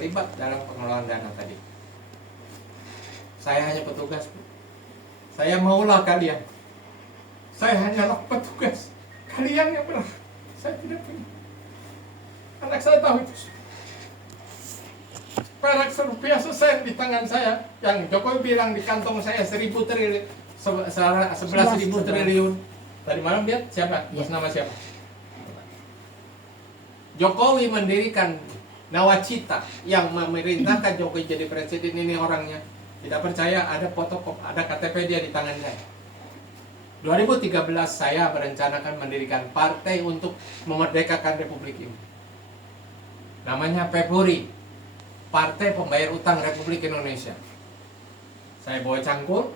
terlibat dalam pengelolaan dana tadi. Saya hanya petugas, Bu. Saya maulah kalian. Saya hanyalah petugas. Kalian yang benar. Saya tidak punya. Anak saya tahu itu. Perak rupiah sesen di tangan saya. Yang Jokowi bilang di kantong saya 11.000 triliun. Tadi malam lihat siapa? Bos nama siapa? Jokowi mendirikan Nawacita yang memerintahkan Jokowi jadi presiden, ini orangnya. Tidak percaya, ada foto, ada KTP dia di tangan saya. 2013 saya merencanakan mendirikan partai untuk memerdekakan Republik ini. Namanya PEPURI, Partai Pembayar Utang Republik Indonesia. Saya bawa cangkul,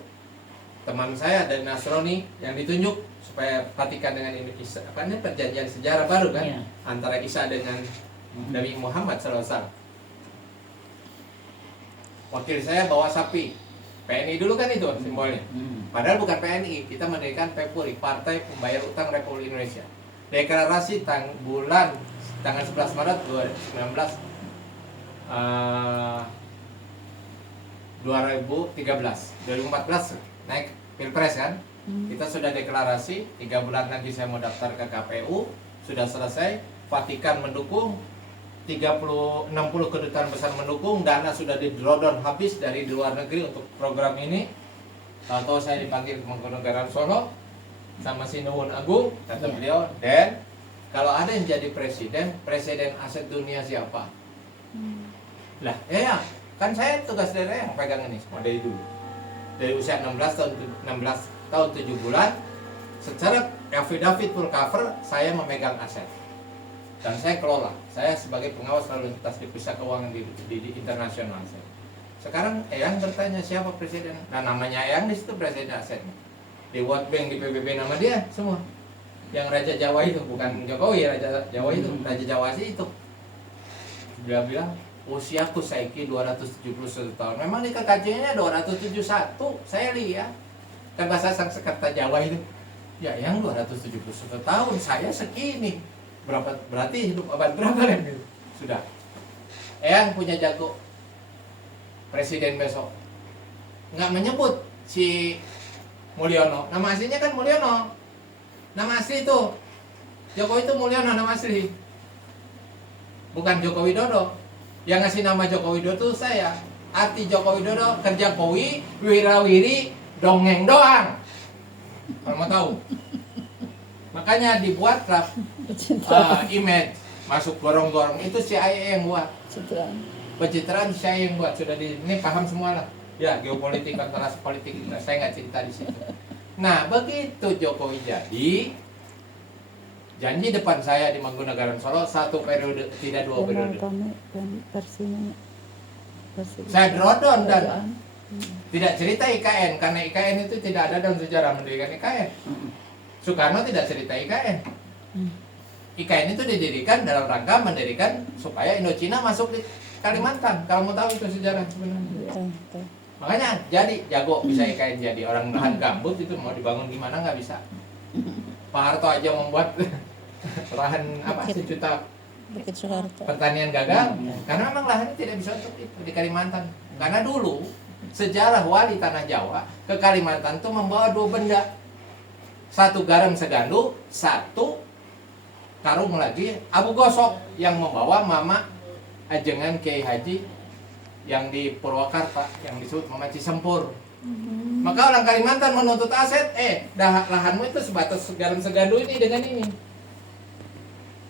teman saya dari Nasrani yang ditunjuk supaya perhatikan dengan Isa. Apa ini perjanjian sejarah baru kan? Iya. Antara Isa dengan Nabi Muhammad SAW. Wakil saya bawa sapi. PNI dulu kan itu simbolnya. Padahal bukan PNI, kita mendirikan PEPURI, Partai Pembayar Utang Republik Indonesia. Deklarasi bulan tanggal 11 Maret 2013 naik Pilpres kan. Kita sudah deklarasi, 3 bulan lagi saya mau daftar ke KPU, sudah selesai, Vatikan mendukung, 60 kedutaan besar mendukung, dana sudah didrodon habis dari luar negeri untuk program ini. Tahu saya dipanggil ke Mangkunegaran Solo sama si Nuwun Agung, kata beliau, dan kalau ada yang jadi presiden aset dunia siapa? Lah, ya, kan saya tugas daerah yang pegang ini semua dari dulu. Dari usia 16 tahun 7 bulan, secara affidavit full cover saya memegang aset. Dan saya kelola. Saya sebagai pengawas lalu lintas di pusat keuangan di internasional saya. Sekarang Eyang bertanya siapa presiden? Nah, namanya Eyang di situ presiden asetnya. Di World Bank, di PBB nama dia semua. Yang Raja Jawa itu, bukan Jokowi, Raja Jawa itu, Raja Jawa sih itu. Dia bilang, usiaku saiki 271 tahun. Memang di KKJ-nya 271, saya lihat. Kan bahasa Sanskerta Jawa itu. Ya, yang 271 tahun, saya segini. Berarti hidup abad berapa kan gitu? Sudah. Eyang punya jago presiden besok. Nggak menyebut si Mulyono. Nama aslinya kan Mulyono. Nama asli itu Jokowi itu Mulyono, nama asli. Bukan Joko Widodo. Yang ngasih nama Joko Widodo itu saya. Arti Joko Widodo kerja kowi, wirawiri, dongeng doang. Kalau mau tahu. Makanya dibuatlah image masuk gorong-gorong itu CIA yang buat. Pencitraan saya yang buat, sudah ini paham semua lah. Ya, geopolitik, kontrasi politik, saya nggak cerita di situ. Nah, begitu Jokowi jadi, janji depan saya di Mangkunegaran Solo 1 periode, tidak 2 periode. Saya drodon dan tidak cerita IKN, karena IKN itu tidak ada dalam sejarah mendirikan IKN. Soekarno tidak cerita IKN. IKN itu didirikan dalam rangka mendirikan supaya Indochina masuk di Kalimantan. Kalau mau tahu itu sejarah sebenarnya. Makanya jadi jago bisa IKN jadi. Orang lahan gambut itu mau dibangun gimana nggak bisa. Pak Harto aja membuat lahan apa sejuta pertanian gagal karena memang lahannya tidak bisa untuk itu di Kalimantan. Karena dulu sejarah wali tanah Jawa ke Kalimantan itu membawa 2 benda. 1 garam segandul, 1 karung lagi abu gosok yang membawa Mama ajengan Kiai Haji yang di Purwakarta yang disebut Mama Cisempur. Maka orang Kalimantan menuntut aset, lahanmu itu sebatas garam segandul ini dengan ini.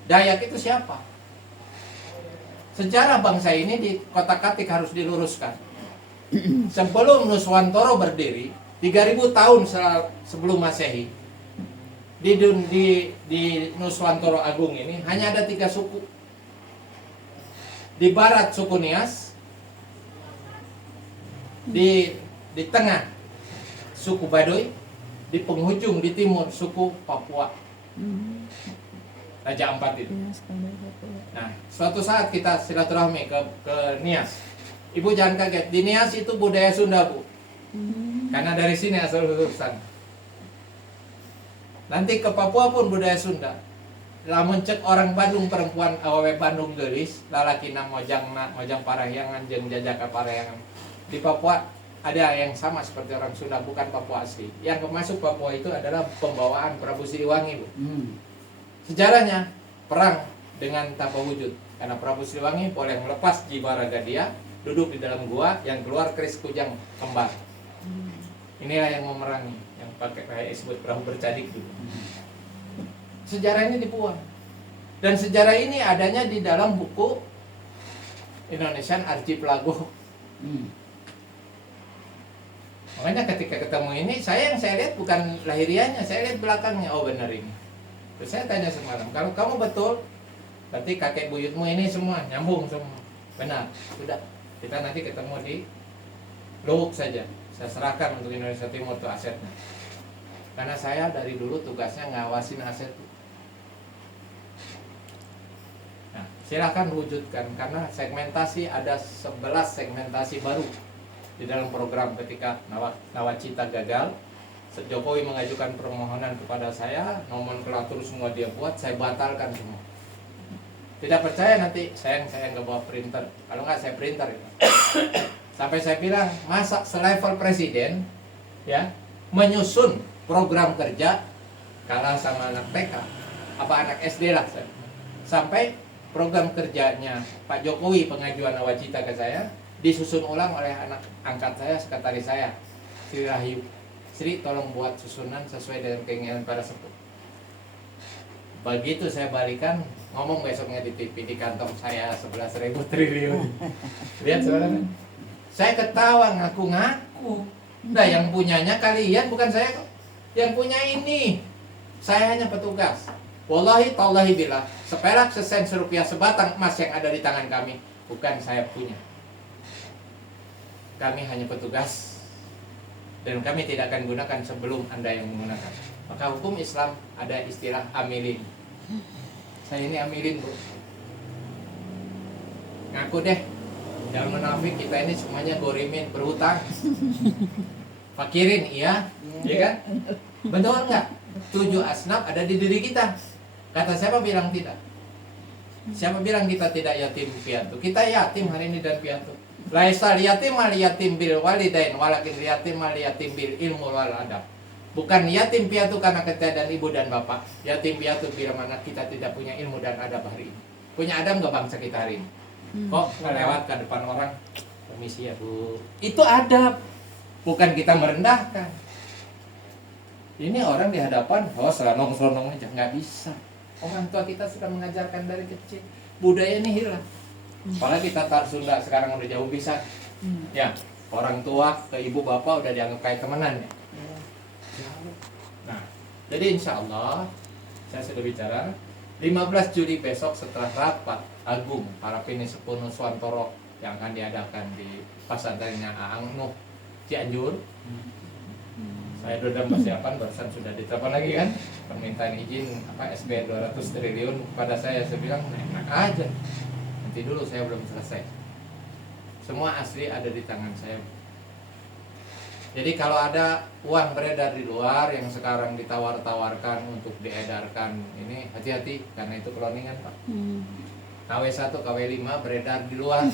Dayak itu siapa? Sejarah bangsa ini di kotak-katik harus diluruskan. Sebelum Nuswantoro berdiri, 3000 tahun sebelum Masehi, di Nuswantoro Agung ini hanya ada 3 suku. Di barat suku Nias, di tengah suku Baduy, di penghujung di timur suku Papua. Raja Ampat itu. Nah, suatu saat kita silaturahmi ke Nias. Ibu jangan kaget, di Nias itu budaya Sunda, Bu. Karena dari sini asal urusan. Nanti ke Papua pun budaya Sunda. lamun cek orang Bandung perempuan awewe Bandung geulis lalakina mojang parahyangan jeung jajaka parahyangan. Di Papua ada yang sama seperti orang Sunda, bukan Papua asli. Yang masuk Papua itu adalah pembawaan Prabu Siliwangi, Bu. Sejarahnya perang dengan tanpa wujud, karena Prabu Siliwangi boleh melepas jiwa raga dia, duduk di dalam gua, yang keluar keris kujang kembar. Inilah yang memerangi, yang pakai kayak disebut perahu bercadik dulu. Sejarahnya dibuang. Dan sejarah ini adanya di dalam buku Indonesian Archipelago. Makanya ketika ketemu ini, yang saya lihat bukan lahiriahnya, saya lihat belakangnya. Oh benar ini. Terus saya tanya semalam, kalau kamu betul, berarti kakek buyutmu ini semua nyambung semua. Benar, sudah. Kita nanti ketemu di Luwuk saja. Saya serahkan untuk Indonesia Timur tuh asetnya. Karena saya dari dulu tugasnya ngawasin aset. Nah, silakan wujudkan, karena segmentasi ada 11 segmentasi baru di dalam program. Ketika Nawacita gagal, Jokowi mengajukan permohonan kepada saya, nomenklatur semua dia buat, saya batalkan semua. Tidak percaya nanti saya nggak bawa printer, kalau nggak saya printer itu. Sampai saya bilang, masa selevel presiden ya menyusun program kerja kalah sama anak TK apa anak SD lah. Sampai program kerjanya Pak Jokowi pengajuan Nawacita ke saya disusun ulang oleh anak angkat saya, sekretaris saya, Sri Rahayu. Sri, tolong buat susunan sesuai dengan keinginan para sepuh. Begitu saya balikan, ngomong besoknya di TV, di kantong saya 11.000 triliun. Lihat saudara, saya ketawa ngaku-ngaku. Nah, yang punyanya kalian, bukan saya kok. Yang punya ini, saya hanya petugas. Wallahi tallahi billah, seperak, sesen, serupiah, sebatang emas yang ada di tangan kami, bukan saya punya. Kami hanya petugas, dan kami tidak akan gunakan sebelum Anda yang menggunakan. Maka hukum Islam ada istilah amilin. Saya ini amilin, Bu. Ngaku deh, jangan menafik, kita ini semuanya gorimin, berhutang. Fakirin, iya kan? Betul nggak? 7 asnaf ada di diri kita. Kata siapa bilang tidak? Siapa bilang kita tidak yatim piatu? Kita yatim hari ini dan piatu. Laisal yatim al yatim bil walidain walakin yatim al yatim bil ilmu wal adab. Bukan yatim piatu karena ketiadaan ibu dan bapak. Yatim piatu bila mana kita tidak punya ilmu dan adab hari ini. Punya adab nggak bangsa kita hari ini? Kok lewat ke depan orang, permisi ya Bu. Itu adab. Bukan kita merendahkan. Ini orang di hadapan, oh seronong-seronong aja, nggak bisa. Orang tua kita sudah mengajarkan dari kecil. Budaya ini hilang. Apalagi kita tar Sunda sekarang udah jauh bisa. Ya, orang tua ke ibu bapak udah dianggap kayak temenan ya. Nah, jadi insya Allah saya sudah bicara 15 Juli besok setelah rapat agung para Pinisepun Nuswantoro yang akan diadakan di pesantrennya Aang Nuh Cianjur. Saya sudah persiapan, barusan sudah ditelepon lagi kan, permintaan izin SB 200 triliun pada saya bilang enak aja. Nanti dulu, saya belum selesai. Semua asli ada di tangan saya. Jadi kalau ada uang beredar di luar yang sekarang ditawar-tawarkan untuk diedarkan, ini hati-hati karena itu cloningan, Pak. KW1, KW5 beredar di luar.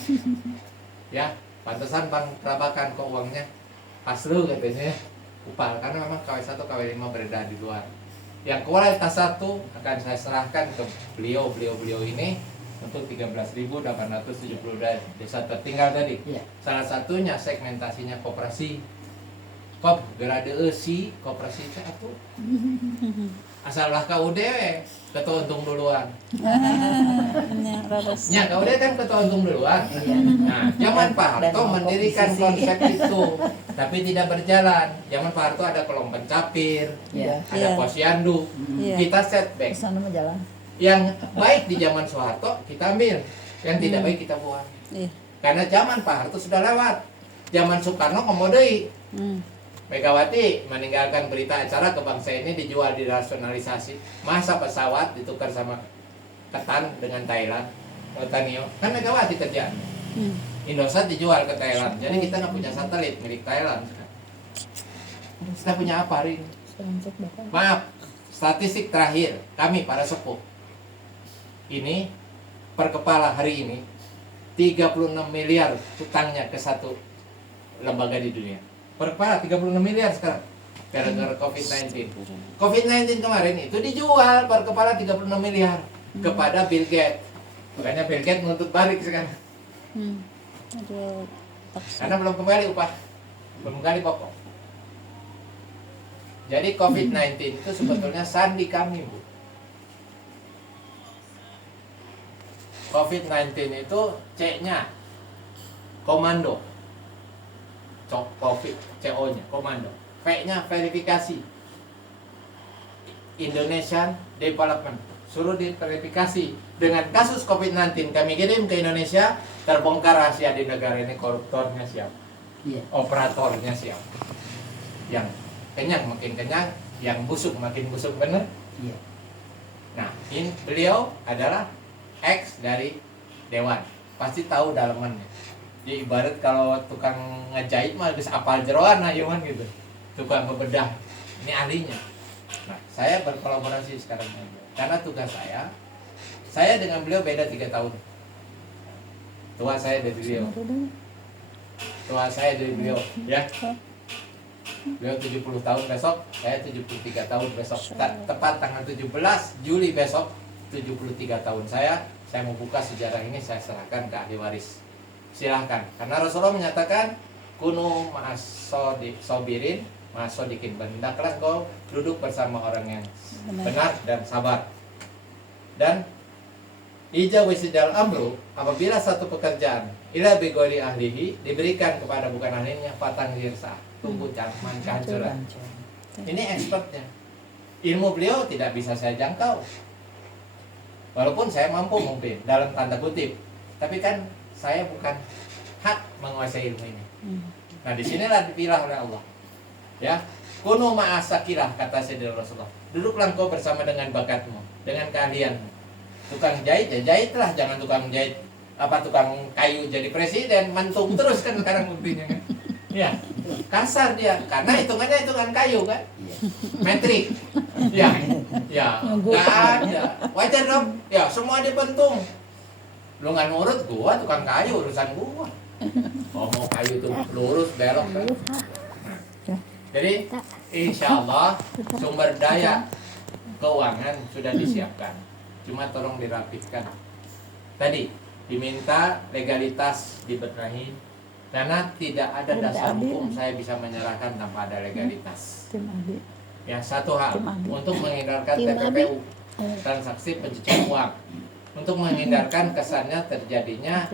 Ya, pantesan Bang Prabakan kok uangnya pas lu katanya. Upal, karena memang KW1, KW5 beredar di luar. Yang kualitas 1 akan saya serahkan ke beliau ini untuk 13.870 desa tertinggal tadi. Ya. Salah satunya segmentasinya koperasi. Kop gerade eusi koperasi teh atuh. Asallah KUD ketua untung duluan. Nya KUD kan ketua untung duluan. Nah, zaman Pak Harto mendirikan konsep itu, tapi tidak berjalan. Zaman Pak Harto ada kolom pencapir, ada posyandu. Kita setback. Yang baik di zaman Soeharto kita ambil, yang tidak baik kita buang. Karena zaman Pak Harto sudah lewat. Zaman Soekarno komodoi. Megawati meninggalkan berita acara ke bangsa ini dijual, dirasionalisasi. Masa pesawat ditukar sama ketan dengan Thailand, Tanio. Kan Megawati kerjaan. Indosat dijual ke Thailand. Jadi kita nggak punya satelit milik Thailand. Kita punya apa hari ini? Maaf, statistik terakhir kami para sepuh ini per kepala hari ini 36 miliar utangnya ke satu lembaga di dunia. Per kepala 36 miliar sekarang gara-gara COVID-19. COVID-19 kemarin itu dijual per kepala 36 miliar kepada Bill Gates. Makanya Bill Gates menuntut balik sekarang. Aduh, Karena belum kembali upah, belum kembali pokok. Jadi COVID-19 itu sebetulnya sandi kami, Bu. COVID-19 itu C-nya komando. COVID, CO-nya komando. V-nya verifikasi. Indonesian Development. Suruh diverifikasi. Dengan kasus COVID-19 kami kirim ke Indonesia, terbongkar rahasia di negara ini, koruptornya siapa? Operatornya siapa? Yang kenyang makin kenyang, yang busuk makin busuk, bener? Iya. Nah, ini beliau adalah ex dari Dewan, pasti tahu dalamannya. Jadi ibarat kalau tukang ngejahit mah geus apal jeroan ayeuman gitu. Tukang ngebedah, ini ahlinya. Nah, saya berkolaborasi sekarang karena tugas saya dengan beliau beda 3 tahun. Tua saya dari beliau. Tua saya dari beliau, ya. Beliau 70 tahun besok, saya 73 tahun besok. Tepat tanggal 17 Juli besok 73 tahun saya mau buka sejarah ini, saya serahkan ke ahli waris. Silahkan, karena Rasulullah menyatakan kunu sobirin sodikin, hendaklah kau duduk bersama orang yang benar dan sabar. Dan ija wisidal amru, apabila satu pekerjaan ila bigori ahlihi diberikan kepada bukan ahlinya, patang dirsa, tunggu caman kehancuran. Ini expertnya. Ilmu beliau tidak bisa saya jangkau. Walaupun saya mampu mungkin dalam tanda kutip, tapi kan saya bukan hak menguasai ilmu ini. Nah, disinilah dipilih oleh Allah. Ya, kuno ma'asakilah, kata Sayyidina Rasulullah. Duduklah kau bersama dengan bakatmu, dengan keahlianmu. Tukang jahit ya jahitlah, jangan tukang jahit tukang kayu jadi presiden, mentung terus kan sekarang buktinya kan. Ya, kasar dia, karena hitungannya hitungan kayu kan, metrik. Ya, nggak ada. Wajar dong. Ya, semua dibentung. Lu nggak nurut, gua tukang kayu, urusan gua. Mau kayu tuh lurus belok kan. Jadi, insya Allah sumber daya keuangan sudah disiapkan. Cuma tolong dirapihkan. Tadi diminta legalitas dibenahi. Karena tidak ada dasar hukum saya bisa menyerahkan tanpa ada legalitas. Ya, satu hal untuk menghindarkan TPPU, transaksi pencucian uang, untuk menghindarkan kesannya terjadinya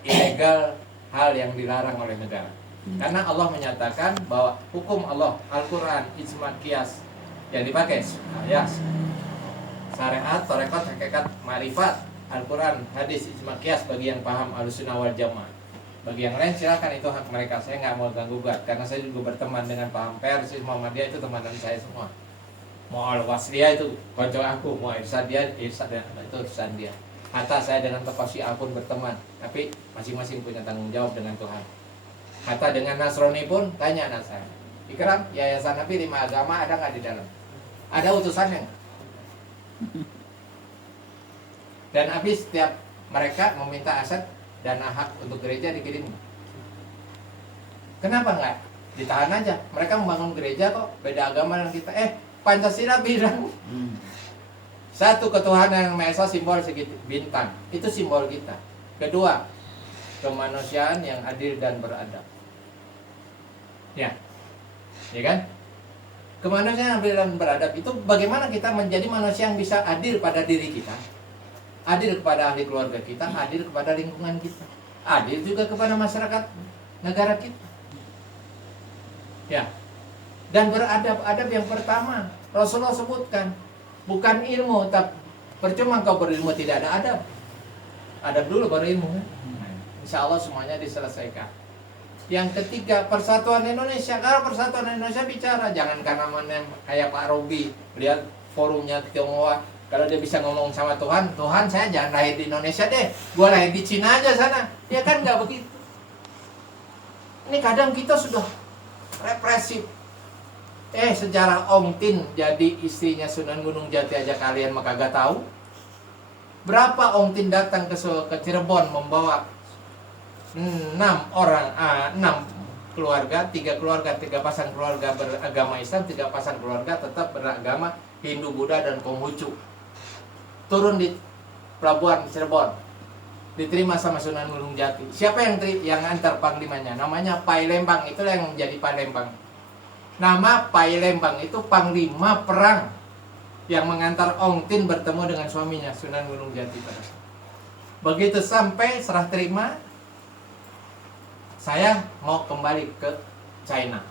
ilegal, hal yang dilarang oleh negara. Karena Allah menyatakan bahwa hukum Allah, Al-Quran, ijma qiyas yang dipakai, ayat, syariat, tarekat, hakikat, ma'rifat, Al-Quran, hadis, ijma qiyas bagi yang paham Ahlussunnah wal Jamaah. Bagi yang lain silakan, itu hak mereka. Saya nggak mau ganggu gugat, karena saya juga berteman dengan paham Persis, Muhammadiyah, itu teman saya semua. Mau Al-Wasliyah itu konco aku, mau Irsadiyah, itu urusan dia. Hatta saya dengan tokoh Syiah pun berteman, tapi masing-masing punya tanggung jawab dengan Tuhan. Hatta dengan Nasrani pun tanya anak saya, Ikram, Yayasan Nabi 5 agama ada nggak di dalam? Ada utusannya. Dan habis setiap mereka meminta aset dana hak untuk gereja dikirim. Kenapa nggak ditahan aja? Mereka membangun gereja kok, beda agama dengan kita. Pancasila bilang satu ketuhanan yang Maha Esa, simbol segitu bintang, itu simbol kita. Kedua, kemanusiaan yang adil dan beradab. Ya kan? Kemanusiaan yang adil dan beradab itu bagaimana kita menjadi manusia yang bisa adil pada diri kita, adil kepada ahli keluarga kita, adil kepada lingkungan kita, adil juga kepada masyarakat negara kita. Ya. Dan beradab-adab yang pertama Rasulullah sebutkan, bukan ilmu, tapi percuma kau berilmu tidak ada adab. Adab dulu baru ilmu. Insya Allah semuanya diselesaikan. Yang ketiga, persatuan Indonesia. Kalau persatuan Indonesia bicara, jangan karena kayak Pak Robi, lihat forumnya Tionghoa. Kalau dia bisa ngomong sama Tuhan, Tuhan saya jangan lahir di Indonesia deh, gua lahir di Cina aja sana. Ya kan nggak begitu. Ini kadang kita sudah represif. Sejarah Ong Tin jadi istrinya Sunan Gunung Jati aja kalian mah kagak tahu. Berapa Om Tin datang ke Cirebon membawa 6 orang, 6 keluarga, 3 keluarga, 3 pasang keluarga beragama Islam, 3 pasang keluarga tetap beragama Hindu, Buddha, dan Konghucu. Turun di pelabuhan Cirebon, diterima sama Sunan Gunung Jati. Siapa yang antar panglimanya? Namanya Pai Lembang, itulah yang menjadi Pai Lembang. Nama Pai Lembang itu panglima perang yang mengantar Ong Tin bertemu dengan suaminya Sunan Gunung Jati pada saat. Begitu sampai serah terima, saya mau kembali ke China.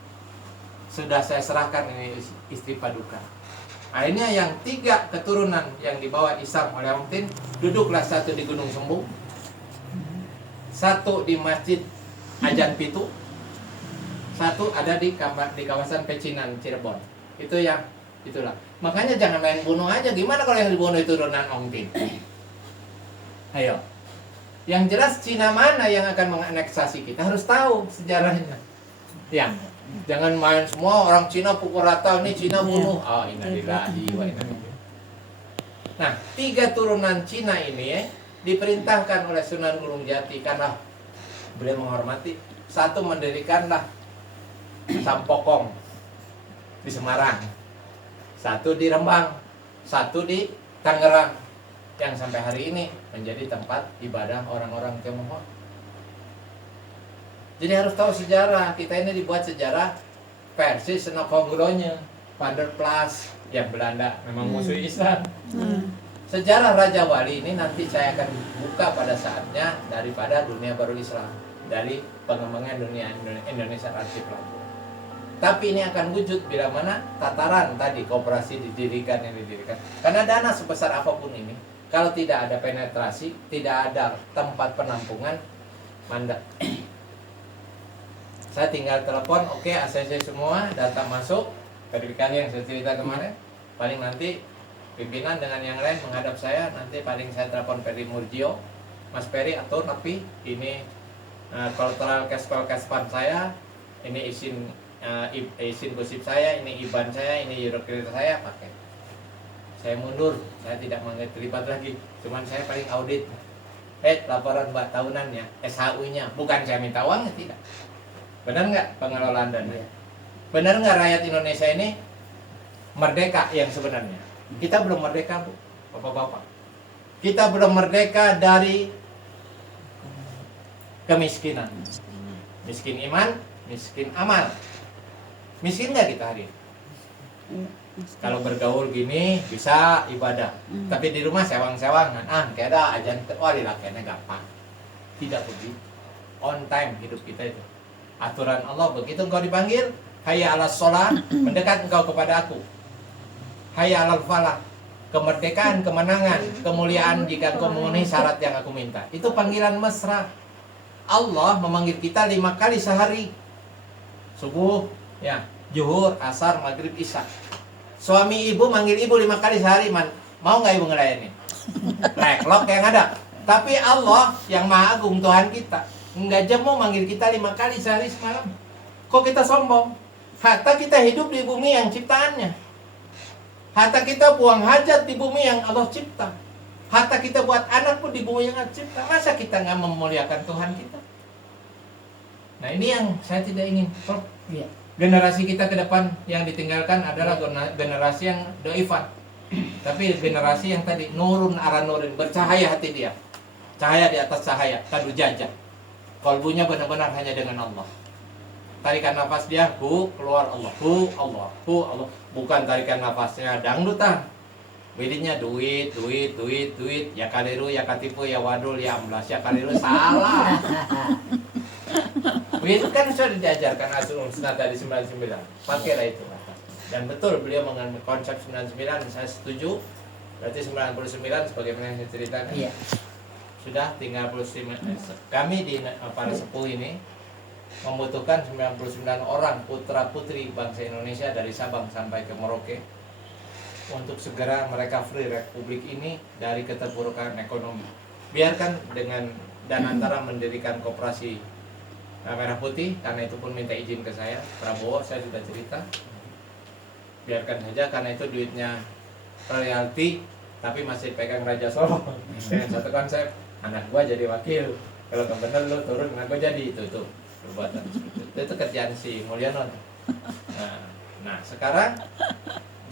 Sudah saya serahkan ini istri paduka. Akhirnya yang 3 keturunan yang dibawa Islam oleh Ong Tin, duduklah satu di Gunung Sembung, satu di Masjid Ajan Pitu, satu ada di kawasan Pecinan Cirebon. Itulah. Makanya jangan main bunuh aja. Gimana kalau yang dibunuh itu turunan Ong Tin? Ayo. Yang jelas Cina mana yang akan menganeksasi kita, harus tahu sejarahnya. Ya. Jangan main semua orang Cina pukul rata, ini Cina bunuh. Oh, innalillahi wa inna ilaihi. Nah, 3 turunan Cina ini diperintahkan oleh Sunan Gunung Jati karena beliau menghormati. Satu, mendirikanlah Sampokong di Semarang, satu di Rembang, satu di Tangerang, yang sampai hari ini menjadi tempat ibadah orang-orang Tionghoa. Jadi harus tahu sejarah. Kita ini dibuat sejarah versi Senokongronya, Vanderplas, yang Belanda memang musuh Islam. Sejarah Raja Wali ini nanti saya akan buka pada saatnya daripada dunia baru Islam, dari pengembangan dunia Indonesia Archipelago. Tapi ini akan wujud bila mana tataran tadi koperasi didirikan. Karena dana sebesar apapun ini, kalau tidak ada penetrasi, tidak ada tempat penampungan, mandat. Saya tinggal telepon, oke, ACC semua, data masuk, verifikasi yang saya cerita kemarin. Paling nanti pimpinan dengan yang lain menghadap saya, nanti paling saya telepon Peri Murjio, Mas Peri atur, tapi ini kultural kespan saya, ini izin gosip saya, ini IBAN saya, ini Eurokredit saya, pakai. Saya mundur, saya tidak terlibat lagi, cuman saya paling audit. Laporan tahunannya, SHU-nya, bukan saya minta uangnya, tidak. Benar nggak pengelolaan dana? Benar nggak rakyat Indonesia ini merdeka yang sebenarnya? Kita belum merdeka, Bu, Bapak-bapak. Kita belum merdeka dari kemiskinan. Miskin iman, miskin amal. Miskin nggak kita hari ini? Kalau bergaul gini bisa ibadah, tapi di rumah sewang-sewangan. Kayak ada ajan wali lakiannya gampang. Tidak begitu. On time hidup kita itu. Aturan Allah begitu engkau dipanggil, hayya 'alas shalah, mendekat engkau kepada aku. Hayya 'alal falah, kemerdekaan, kemenangan, kemuliaan jika engkau memenuhi syarat yang aku minta. Itu panggilan mesra. Allah memanggil kita 5 kali sehari. Subuh, ya, zuhur, asar, maghrib, isya. Suami ibu manggil ibu 5 kali sehari, mau nggak ibu ngelayani? Backlog yang ada. Tapi Allah yang Maha Agung, Tuhan kita, nggak jemu manggil kita 5 kali sehari semalam. Kok kita sombong? Hatta kita hidup di bumi yang ciptaannya. Hatta kita buang hajat di bumi yang Allah cipta. Hatta kita buat anak pun di bumi yang Allah cipta. Masa kita nggak memuliakan Tuhan kita? Nah, ini yang saya tidak ingin. Generasi kita ke depan yang ditinggalkan adalah generasi yang doifan. Tapi generasi yang tadi nurun ala nurin, bercahaya hati dia. Cahaya di atas cahaya, kadu jajah. Kalbunya benar-benar hanya dengan Allah. Tarikan nafas dia, keluar Allah, Allah, Allah. Bukan tarikan nafasnya dangdutan. Wiridnya duit. Ya kaliru, ya katipu, ya wadul, ya amblas. Ya kaliru salah. Itu kan sudah diajarkan Asul Sunnah dari 99. Pakailah itu. Dan betul beliau mengambil konsep 99, saya setuju. Berarti 99 sebagaimana yang saya ceritakan. Iya. Sudah tinggal 99. Kami di para sepuh ini membutuhkan 99 orang putra putri bangsa Indonesia dari Sabang sampai ke Merauke untuk segera mereka free republik ini dari keterpurukan ekonomi. Biarkan dengan dan antara mendirikan koperasi Merah Putih, karena itu pun minta izin ke saya, Prabowo, saya sudah cerita. Biarkan saja karena itu duitnya royalti tapi masih pegang Raja Solo dengan satu konsep, anak gua jadi wakil, kalau nggak bener lu turun, anak gua jadi itu perbuatan itu kerjaan si Mulyono. Nah sekarang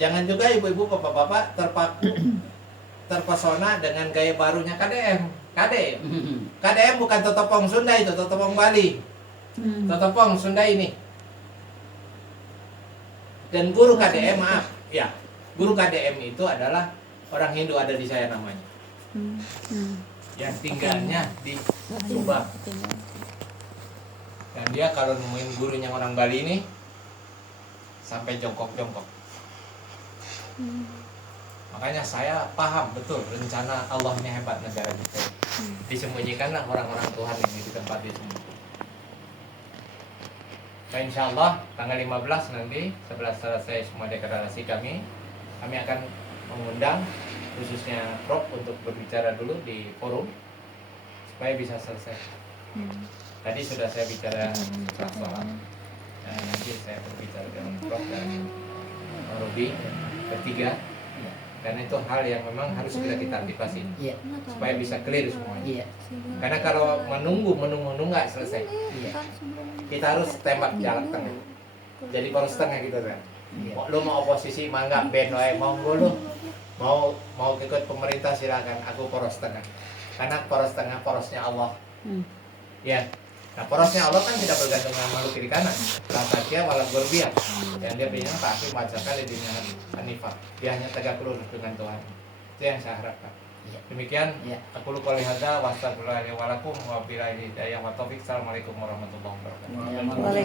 jangan juga ibu-ibu bapak-bapak terpesona dengan gaya barunya KDM bukan totopong Sunda, itu totopong Bali. Totopong Sunda ini. Dan guru KDM, maaf, ya, guru KDM itu adalah orang Hindu, ada di saya namanya. Yang tinggalnya di Subang. Dan dia kalau nemuin gurunya orang Bali ini sampai jongkok-jongkok. Makanya saya paham betul rencana Allah ini hebat negara kita. Disembunyikanlah orang-orang Tuhan ini di tempat disembunyikan. Nah, insya Allah tanggal 15 nanti setelah selesai semua deklarasi kami akan mengundang khususnya Prof untuk berbicara dulu di forum supaya bisa selesai. Tadi sudah saya bicara soal, nah, nanti saya berbicara dengan Prof dan Robi bertiga, karena itu hal yang memang harus kita antisipasi supaya bisa clear semuanya. Karena kalau menunggu nggak selesai. Kita harus tembak jalan tengah. Jadi poros tengah gitu kan. Lu mau oposisi mangga ben wae, monggo lu. Mau ikut pemerintah silakan, aku poros tengah. Karena poros tengah porosnya Allah. Ya. Nah, porosnya Allah kan tidak bergantung dengan makhluk kiri kanan. La takia wala gurbiyah. Yang dia punya pasti macamkan di dunia Hanifah. Dia hanya tegak lurus dengan Tuhan. Itu yang saya harapkan. Demikian, aku lupa lihada, wassalamualaikum warahmatullahi wabarakatuh. Assalamualaikum warahmatullahi wabarakatuh.